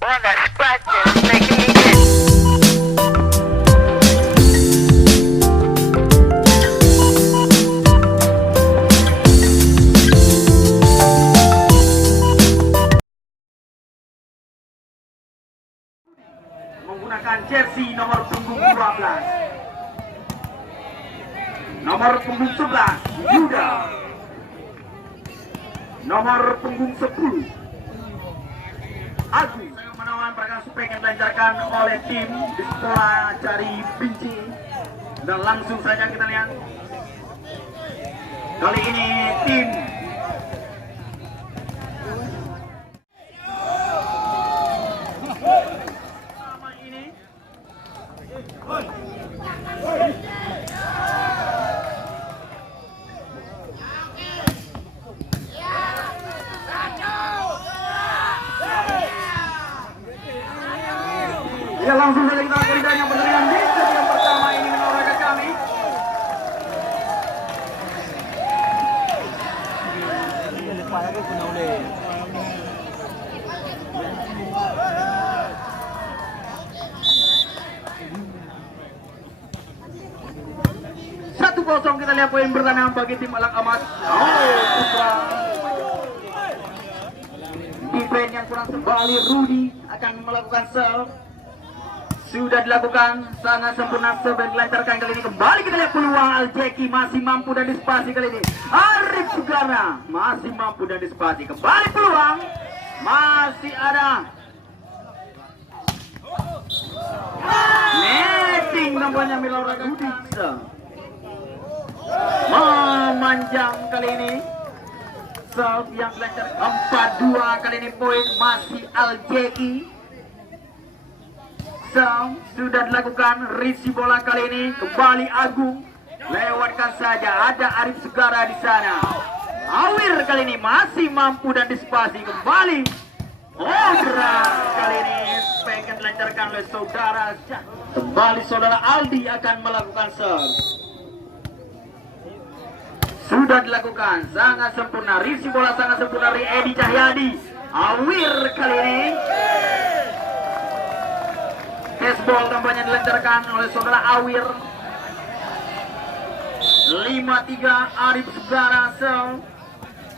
Menggunakan jersey nomor punggung 12, nomor punggung 11 Yuda, nomor punggung 10 Agus. Menawan pergerakan supaya dilancarkan oleh tim di sekolah Cari Binci, dan langsung saja kita lihat kali ini tim ya langsung saja kita berikan yang berdirian di set yang pertama ini menolak kami. Satu kosong kita lihat poin bertanam bagi tim Alak Amat. Putra. Defense yang kurang sebali Rudy akan melakukan serve. Sudah dilakukan sangat sempurna, serve dilancarkan kali ini. Kembali kita lihat peluang Aljeki masih mampu dan dispasi kali ini. Arif Sugana masih mampu dan dispasi. Kembali peluang masih ada. Netting nampaknya Milaura Gudiksa memanjang kali ini. Serve yang dilancarkan 4-2 kali ini, poin masih Aljeki. Sudah dilakukan risi bola kali ini, kembali Agung lewatkan saja, ada Arif Segara di sana. Awir kali ini masih mampu dan dispasi, kembali Odra kali ini pengen dilancarkan oleh saudara. Kembali saudara Aldi akan melakukan serve. Sudah dilakukan sangat sempurna, risi bola sangat sempurna dari Edi Cahyadi. Awir kali ini baseball tampaknya dilancarkan oleh saudara Awir. 5-3 Arif Segara.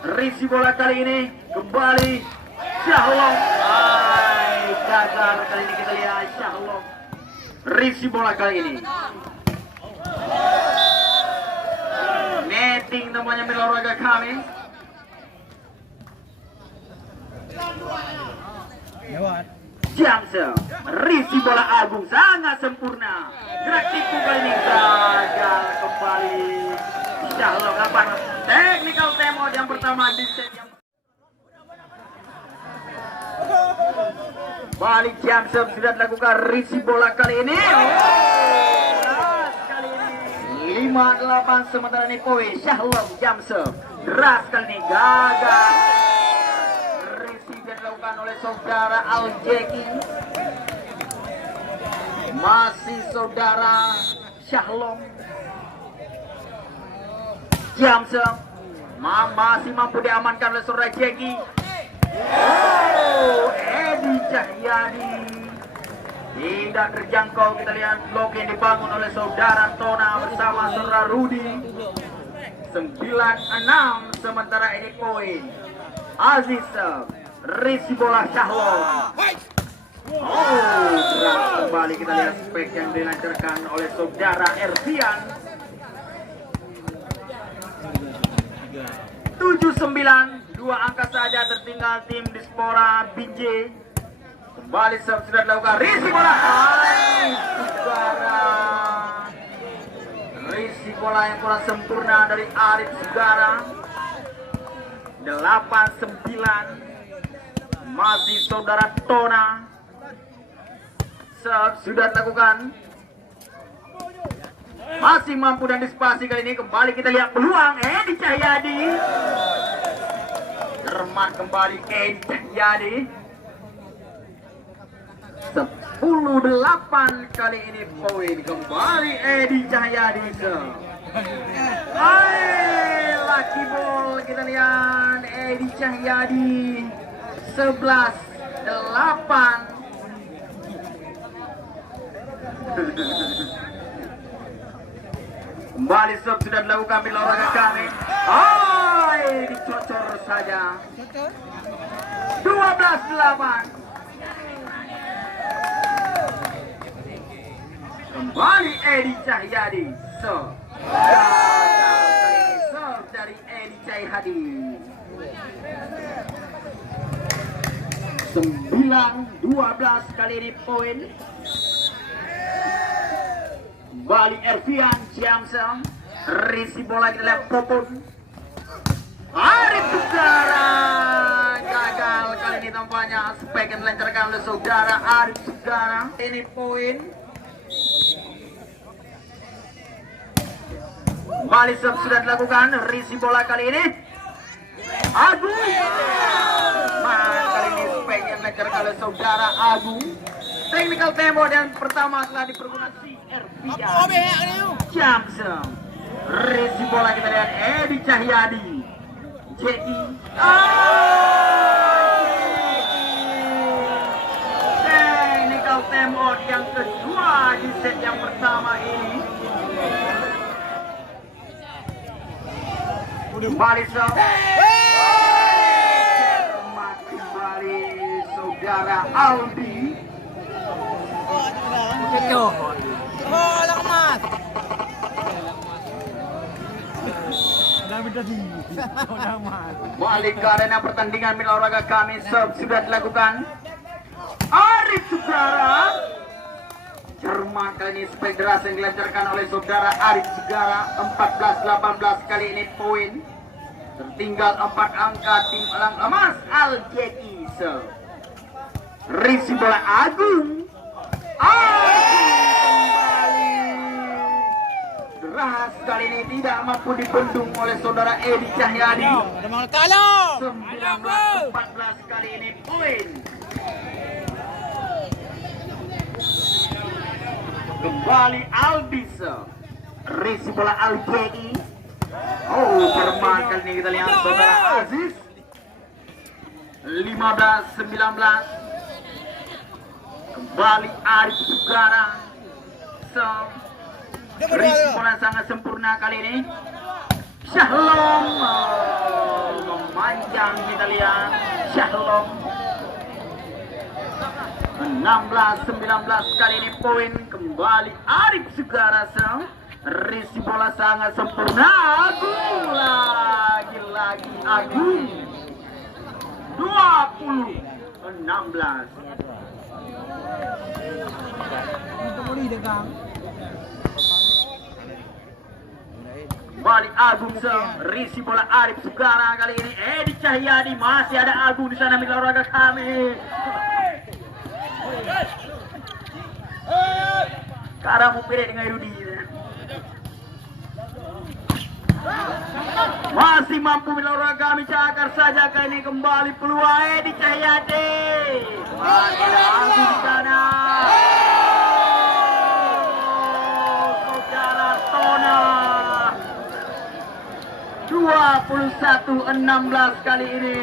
Risi bola kali ini kembali Syahlom. Gagal kali ini, kita lihat Syahlom risi bola kali ini. Netting tampaknya milik olahraga kami. Jamsel, risi bola Agung sangat sempurna. Gerak tipu kali ini gagal kembali. Syahlom kapan technical timeout yang pertama di set yang balik. Jamsel sudah dilakukan risi bola kali ini. Kali ini 5-8 sementara ini poin Syahlom Jamsel. Deras kali ini gagal. Dilakukan oleh saudara Aljeki, masih saudara Syahlom. Jamsel masih mampu diamankan oleh saudara Jeki. Edi Cahyadi tidak terjangkau. Kita lihat blok yang dibangun oleh saudara Tona bersama saudara Rudi. 9-6 sementara ini poin Aziz. Risi bola Syahlom. Berat kembali, kita lihat spek yang dilancarkan oleh saudara Ervian. 7-9, 2 angka saja tertinggal tim Dispora Binjai. Kembali serve sudah dilakukan, risi bola. Risi bola yang kurang sempurna dari Arif Segara. 8-9 masih saudara Tona. Serve sudah dilakukan, masih mampu dan dispasi kali ini. Kembali kita lihat peluang Edi Cahyadi. Cermat kembali Edi Cahyadi. 10-8 kali ini poin kembali Edi Cahyadi. Lucky ball, kita lihat Edi Cahyadi. 11-8 Kembali serve sudah dilakukan bila olahraga kami. Hai, dicocor saja. 12-8. Kembali Edi Cahyadi. Serve dari Edi Cahyadi. 9-12 kali ini poin. Kembali Ervian Jamsam. Risi bola kita lihat Popon. Arif Sugara gagal kali ini tampaknya. Spek yang dilancarkan oleh saudara Arif Sugara. Ini poin. Kembali sudah dilakukan. Risi bola kali ini Agung. Kali ini spek yang dilancarkan oleh saudara Agung. Technical tempo dan pertama telah dipergunakan si Ervian Jamsam. Risi bola kita lihat Edi Cahyadi. Jeki. Technical tempo yang kedua di set yang pertama ini. Kembali kembali saudara Aldi. Balik ke arena pertandingan mil olahraga kami. Serve sudah dilakukan. Arif Sugara. Cermat kali ini spek deras yang dilancarkan oleh saudara Arif Sugara. 14-18 kali ini poin. Tertinggal 4 angka tim Elang Emas Al-Jeki. Risi bola Agung. Kembali deras kali ini tidak mampu dibendung oleh saudara Edi Cahyadi. 19-14 kali ini poin. Kembali Albisa. Risi bola Al-Jeki. Cermat kali ini kita lihat saudara Aziz. 15-19. Kembali Arif Sugara. Risi bola sangat sempurna kali ini. Syahlom. Memanjang kita lihat. Syahlom. 16-19 kali ini poin. Kembali Arif Sugara. Risi bola sangat sempurna. Agung. Lagi-lagi Agung. 20-16. Balik Agung Risi bola Arif Sugara kali ini Edi Cahyadi. Masih ada Agung di sana mil olahraga kami. Karena mau pilih dengan Rudi. Masih mampu mil olahraga kami. Cakar saja kali ini. Kembali peluang Edi Cahyadi. Masih ada Agung di sana. Saudara Tona. 21-16 kali ini.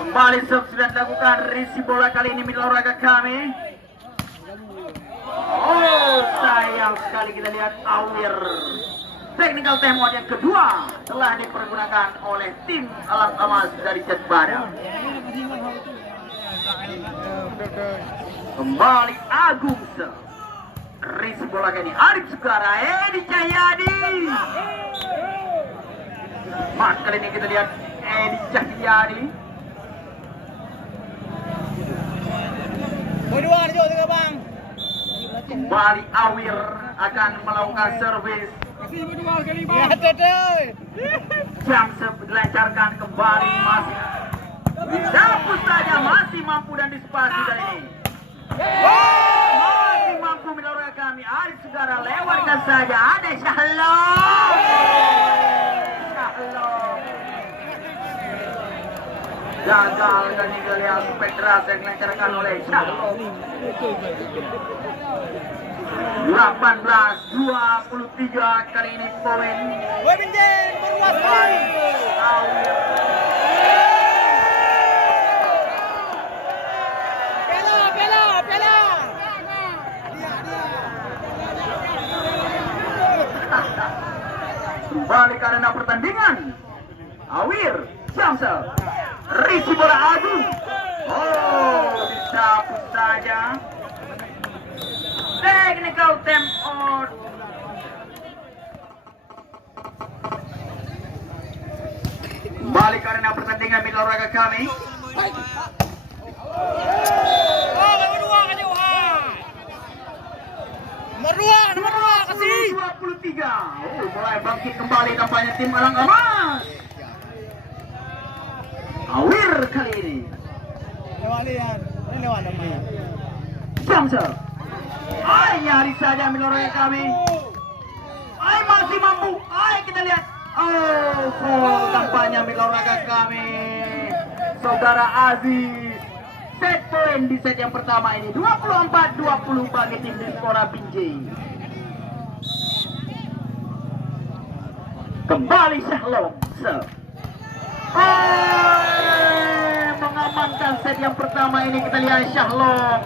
Kembali serve sudah dilakukan. Risi bola kali ini mil olahraga kami. Sayang sekali kita lihat Awir. Technical timeout yang kedua telah dipergunakan oleh tim Elang Emas dari Jatbara. Kembali Agung. Risi bola kali ini Arif Sugara. Edi Cahyadi. Kali ini kita lihat Edi Cahyadi. Kembali Awir akan melakukan servis. Jam dilancarkan kembali. Masih dapus saja. Masih mampu dan dispasi dari ini. Masih mampu menolak kami. Arif Sugara lewatkan saja. Ada Syahlom. Gagal dan dilihat spek deras yang dilancarkan oleh Syahlom. 18-23 kali ini poin. Kembali ke arena pertandingan. Awir Syamsel, risi bola Agung. Oh, disapu saja. Technical time out. Kembali ke arena pertandingan mitra olahraga kami. Nomor dua kasih. 23. Oh, mulai bangkit kembali tampaknya tim Alang Emas. Awir kali ini. Lewat namanya. Syamsel. Ay, nyaris saja mitra olahraga kami. Ay, masih mampu. Ay, kita lihat. Oh, foul tampaknya mitra olahraga kami. Saudara Aziz. Set point di set yang pertama ini 24-20 bagi tim Dispora Binjai. Kembali Syahlom. Mengamankan set yang pertama ini, kita lihat Syahlom.